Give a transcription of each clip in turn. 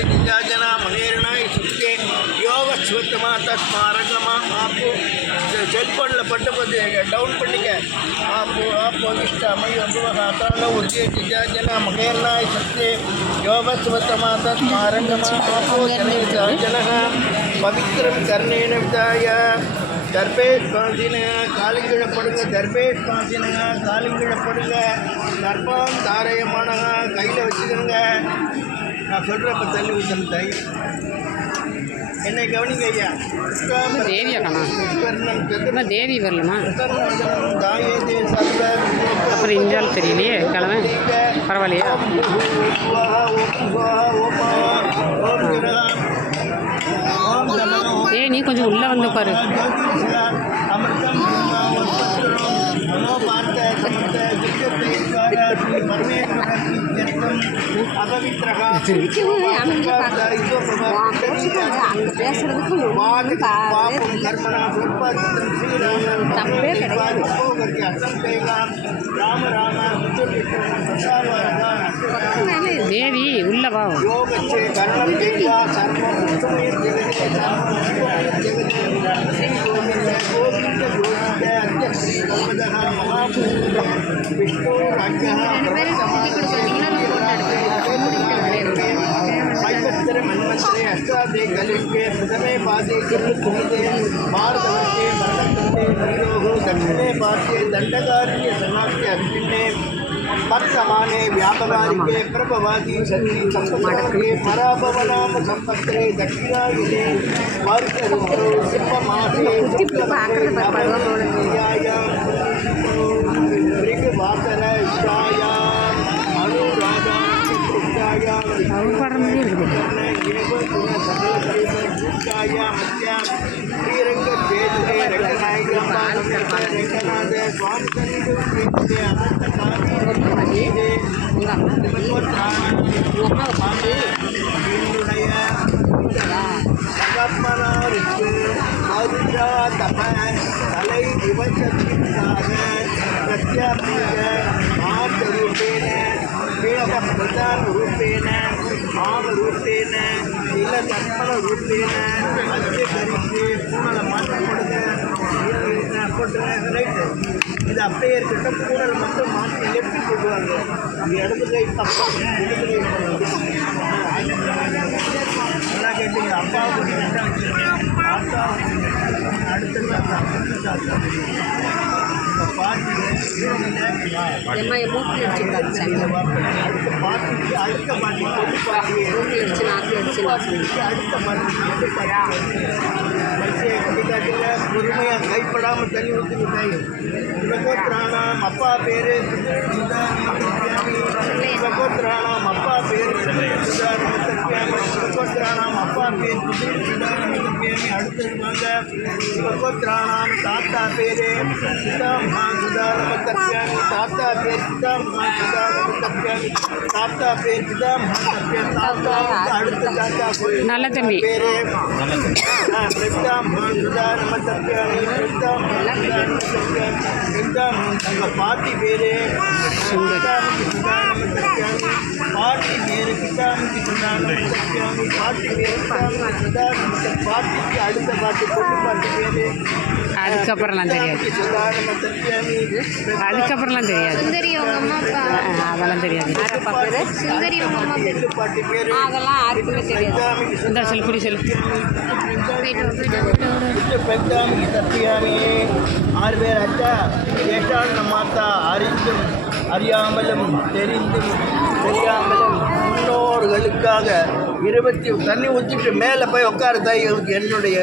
जना मनेरना इसके योग स्वतमा तत्मारगमा आपको செல்போனில் பட்டு பட்டு டவுன் பண்ணிக்க आपको इष्टा मई अनुभवहाता उद्देश्य जना मनेरना इसके योग स्वतमा तत्मारगमा आपको जनः पवित्रं कर्णेन विदाय दर्पेश्वासिन कालिंगड़पड़ुंग दर्पेश्वासिन कालिंगड़पड़ुंग दर्पान தாரயமானங்க கையில் வச்சுக்கோங்க. நான் சொல்கிறப்ப தள்ளி ஊற்றணும் தாய் என்னை கவனிங்க ஐயா. தேவியா கண்ணா தேவி வரலமா தாயே சர்வ அப்புறம் இந்தியாவில் தெரியலையே கிழமை பரவாயில்லையா. நீ கொஞ்சம் உள்ளே வந்து பாரு. தேவி உள்ளவா विष्णु मन्वंतरे अष्टादे कलिके प्रथमे पादे कुरुते भारतवर्षे भरतखंडे नीरोः दक्षिणे पार्श्वे दंडकार्ये समाप्य अर्जुने मत्समाने व्यापकारिके प्रभवादी सती सप्तमार्गे पराभवनाम संपत्रे दक्षिणायने वर्षऋतौ सिंहमासे ऋग्वासर इष्टायाम् अनुराधाम् प्रधान रूपेण रूपेण नीलकर्पण रूपेण अच्छे तरीके पूनल माटे ரைட்டு இது அப்படியே இருக்கட்டும். பூனல் மட்டும் மாற்றி லெஃப்ட் போடுவாங்க. இடது கை பக்கம் இடது கை நல்லா கேட்டீங்க. அப்பாவுக்கு தாத்தா அடுத்தது பாட்டி அடுத்த பாட்டி பொறுமையாக கைப்படாமல் தண்ணி ஊற்றிக்கிட்டாங்க. சிவகோத்ராணாம் அப்பா பேரு சிவகோத்ராணாம் அப்பா பேரு சிவகோத்ராணாம் அப்பா பேர் அடுத்தது வாங்க. சிவகோத்ராணாம் தாத்தா பேரு சிதாமஹா சுதாரம தப்பியாமி தாத்தா பேர் சிதாமஹா சுதாரம தப்பியாமி தாத்தா பேர் சிதாமஹா தப்பியா தாத்தா அடுத்த தாத்தா நல்ல தம்பி பேரு சிதாமஹா சுதாரம தப்பியாமி உங்கள் பாட்டி பேரு பாட்டி பேரு கிட்டாமிக்கு சுதாரம பாட்டி பேரு பாட்டிக்கு அடுத்த பாட்டி பொண்ணு பாட்டி பேரு அதுக்கப்புறம்லாம் தெரியாது. அதுக்கப்புறம்லாம் தெரியாது. சுந்தரி அவங்க அம்மா அப்பா அதெல்லாம் தெரியாது. சுந்தரி அவங்க அம்மா பேர் அதெல்லாம் யாருக்குமே தெரியாது. இந்த சொல்லு புடி சொல்லு. பெத்தாமி தப்பியாமி 6 பேர் அச்சா ஏஷாண்ட மாத்தா அறிந்தும் அறியாமலும் தெரிந்தும் தெரியாமலும் முன்னோர்களுக்காக 20 தண்ணி ஊற்றிட்டு மேலே போய் உட்கார தாய்களுக்கு என்னுடைய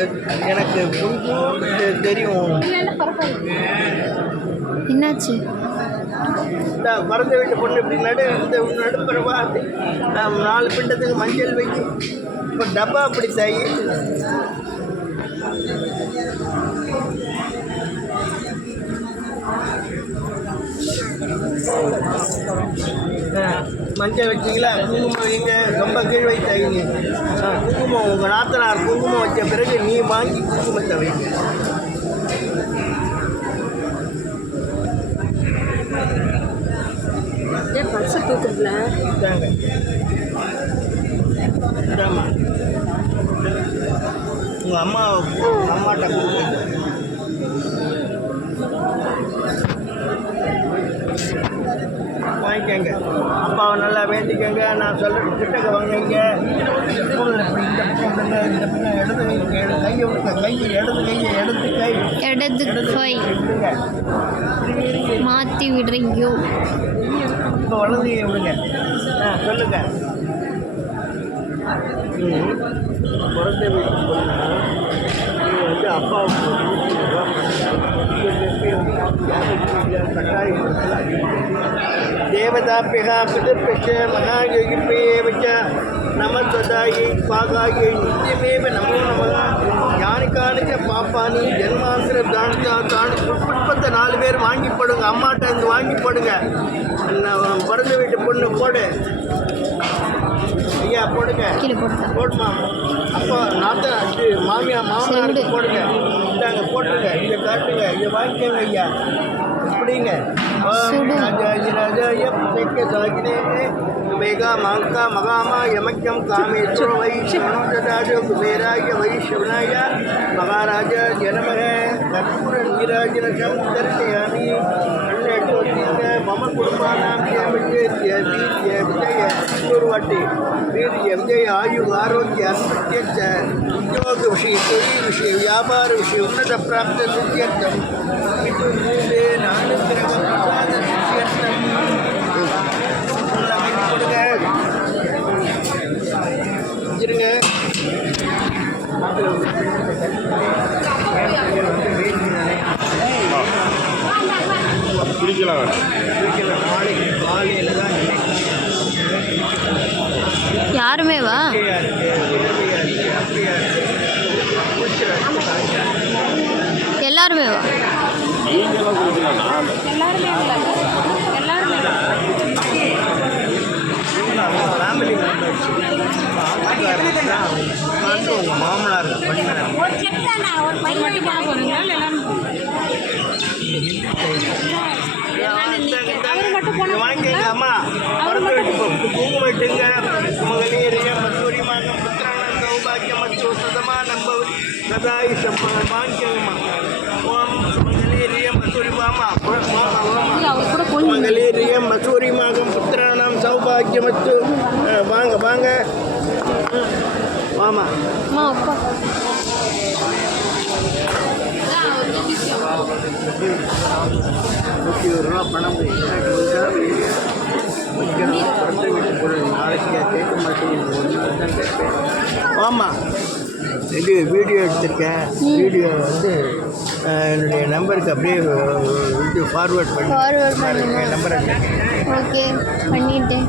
எனக்கு தெரியும். என்னாச்சு? இந்த மறந்து வீட்டு பொண்ணு இப்படி நடுப்புறவா 4 பிண்டத்துக்கு மஞ்சள் வைக்கி இப்போ டப்பா அப்படி தாய் மஞ்சள் வச்சிங்களா? குங்குமம் இங்கே ரொம்ப கீழ் வைத்தாங்க. குங்குமம் உங்கள் நாத்தனார் குங்குமம் வச்ச பிறகு நீ வாங்கி குங்குமத்தை வைங்க. பர்ஸை தூக்குறதுல இந்தாம்மா. உங்கள் அம்மாட்ட கொடுங்க. வாங்கிக்கோங்க. அப்பாவை நல்லா வேண்டிக்கோங்க. நான் சொல்கிற கிட்டக்க வாங்கிங்க. இந்த பக்கம் இடது கையை விடுங்க. இடது கை இடது கை விடுங்க. மாற்றி விடுறீங்கோ. இப்போ வலது கையை விடுங்க. சொல்லுங்க. பிறந்த வீட்டுக்கு போனால் நீங்கள் வந்து அப்பாவுக்கு கட்டாயம் தேவதாபியா பிதர்பட்ச மகாயோகிப்பேவச்ச நமஸ்வதாயை பாகாயை நித்தியமேவ நமோ நமக யானிக்கானிச்ச பாப்பானி ஜென்மாந்திர தானி 34 பேர் வாங்கி போடுங்க. அம்மாட்ட இருந்து வாங்கி போடுங்க. பிறந்த வீட்டு பொண்ணு போடு. ஐயா போடுங்க. போடுமா. அப்போ மாமனாருக்கு போடுங்க. இந்தாங்க போட்டுங்க. இதை காட்டுங்க. இதை வாங்கிக்கோங்க ஐயா. இப்படிங்க. ராஜாய சாகினே வேகா மாங்கா மகாமா யமக்கியம் காமேஸ்வர வை சமணோஜராஜோ குபேராய வை சிவனாய மகாராஜ ஜனமக கற்பூர நீராஜனகம் தரிசயாமி மம குடும்பானாம் விஜய ஒரு வாட்டி வீரிய விஜய ஆயு ஆரோக்கிய அஸ்மத்தியச்ச உத்தியோக விஷய தொழில் விஷய வியாபார விஷய உன்னத பிராப்த நித்தியர்த்தம் நானுகிரக பிரசாத நித்தியர்த்தம் கொடுங்க. வச்சிருங்க. குடிக்கலாம் நாளைக்கு காலையில் தான் யாருமே வா எல்லாருமே வா நீங்களும் குடிக்கலாம். ஃபேமிலி மெம்பர்ஸ் உங்கள் மாமனார் வாங்கிக்கங்க. அம்மா குங்குமட்டுங்க. மகளிரிய மசூரிமாக புத்திரான சௌபாகியமச்சோ சதமா நம்ப சதாயி வாங்கிக்கங்கம்மா. மகளிரிய மசூரிமாமா மகளிரிய மசூரிமாக புத்திரானாம் சௌபாகியமச்சு வாங்க வாங்க வாமா. அப்பா 120 ரூபா பணம் பிறந்த வீட்டு பொருள் நாளைக்கு கேட்க மாட்டேங்குது. ஆமாம். இது வீடியோ எடுத்திருக்கேன். வீடியோ வந்து என்னுடைய நம்பருக்கு அப்படியே இது ஃபார்வேர்ட் பண்ணி நம்பரை ஓகே பண்ணிட்டேன்.